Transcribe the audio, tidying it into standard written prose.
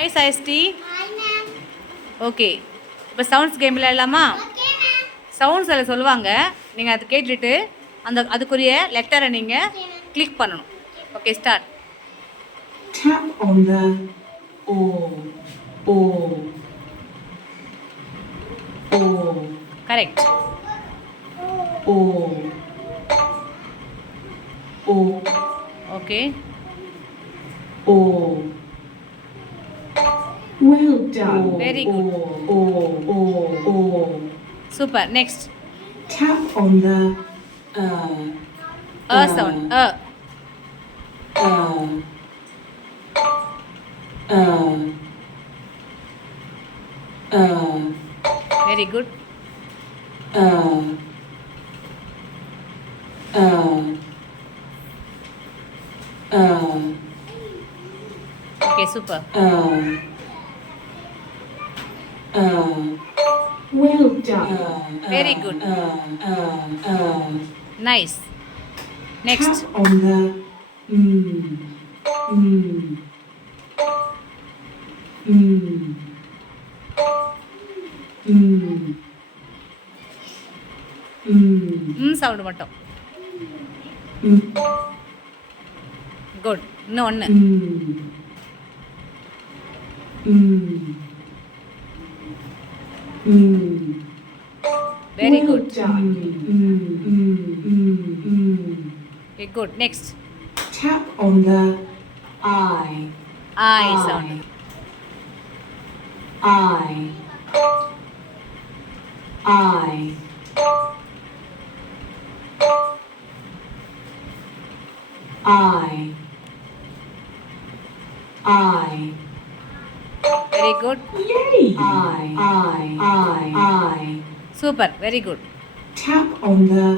Hi Saisti. Hi ma'am. Okay, இப்போ sounds game விளையாடலாமா? Okay ma'am. Sounds அதில் சொல்லுவாங்க, நீங்கள் அதை கேட்டுட்டு அதுக்குரிய லெட்டரை நீங்கள் கிளிக் பண்ணணும். Okay, start. Tap on the O. Correct. O. Okay. O. Well done. Very good. O. Super. Next. Tap on the sound. Very good. Okay, super. Well done. Very good. Nice. Next. Tap on the sound மட்டும். குட். இன்னும் ஒன்று. Very good. Okay, good. Next. Tap on the I. I sound. I. Very good. Yay! I. Super. Very good. Tap on the